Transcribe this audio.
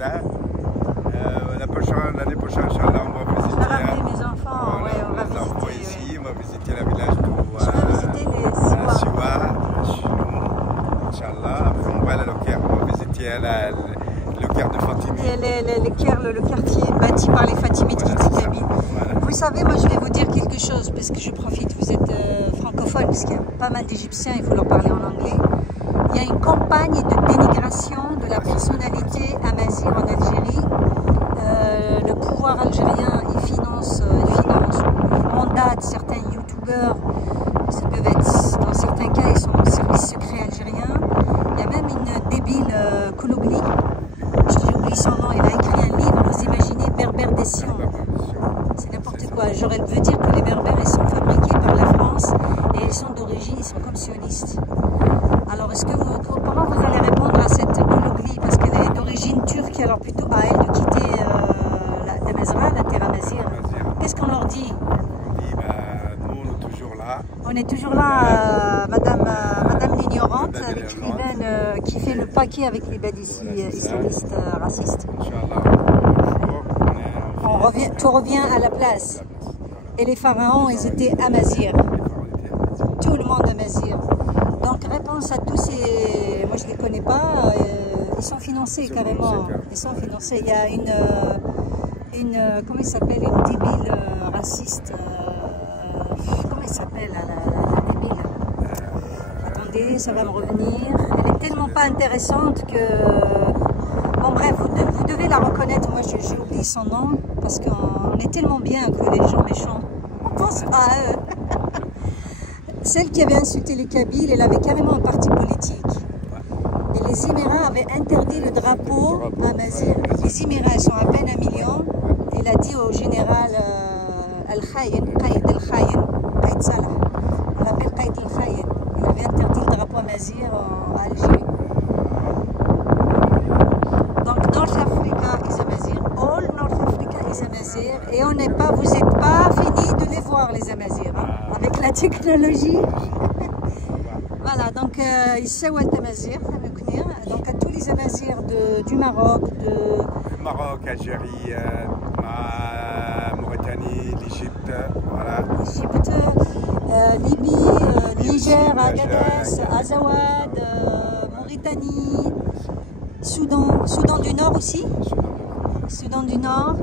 Soudan. L'année prochaine, Inch'Allah, on va visiter. Je vais ramener mes enfants, ouais, on va visiter. Ici, on va visiter le village de Je vais visiter les Siwa. Inch'Allah. Après, on va aller au Caire, on va visiter le Caire de Fatimi. Le quartier bâti par les Fatimides qui était Kabylie. Voilà. Vous savez, moi je vais vous dire quelque chose, parce que je profite, vous êtes francophone, parce qu'il y a pas mal d'Égyptiens, il faut leur parler en anglais. Il y a une campagne de dénigration de la personnalité Amazigh en Algérie. Le pouvoir algérien, il finance, il mandate certains youtubeurs, ça peut être, dans certains cas, ils sont au service secret algérien. Il y a même une débile, Koulougli, j'ai oublié son nom, il a écrit un livre, vous imaginez, Berbère des Sions. C'est n'importe quoi. Genre, elle veut dire que les Berbères, ils sont fabriqués par la France et ils sont d'origine, ils sont comme sionistes. Alors, comment vous allez répondre à cette Koulougli? Parce qu'elle est d'origine turque, alors plutôt à elle de quitter la Mesra, la terre Amazigh. Qu'est-ce qu'on leur dit? Nous, on est toujours là. On est toujours là, Madame l'ignorante, l'écrivaine qui fait le paquet avec les belles islamistes racistes. Tout revient à la place. Et les pharaons, ils étaient Amazirs. Tout le monde Amazigh. Donc, réponse à tous ces... Moi, je ne les connais pas. Ils sont financés carrément. Ils sont financés. Il y a une comment il s'appelle? Une débile raciste. Comment il s'appelle, la débile? Attendez, ça va me revenir. Elle est tellement pas intéressante que... Bon bref, vous devez la reconnaître. Moi, j'ai oublié son nom parce qu'on est tellement bien que les gens méchants, on pense pas à eux. Celle qui avait insulté les Kabyles, elle avait carrément un parti politique. Et les Émirats avaient interdit le drapeau Amazigh. Les Émirats sont à peine 1 million. Elle a dit au général Al-Khayen, Qaïd Al-Khayen, Qaïd Salah. On l'appelle Qaïd Al-Khayen. Il avait interdit le drapeau Amazigh à Alger. Donc North Africa is Amazigh. All North Africa is Amazigh. Et vous n'êtes pas fini de les voir, les Amazirs, hein, avec la technologie. Voilà, donc ici, Amazigh, donc à tous les Amazirs du Maroc, Maroc, Algérie, Mauritanie, l'Égypte, voilà. Égypte, Libye, Niger, Agadez, Azawad, Mauritanie, Soudan du Nord aussi. Soudan du Nord.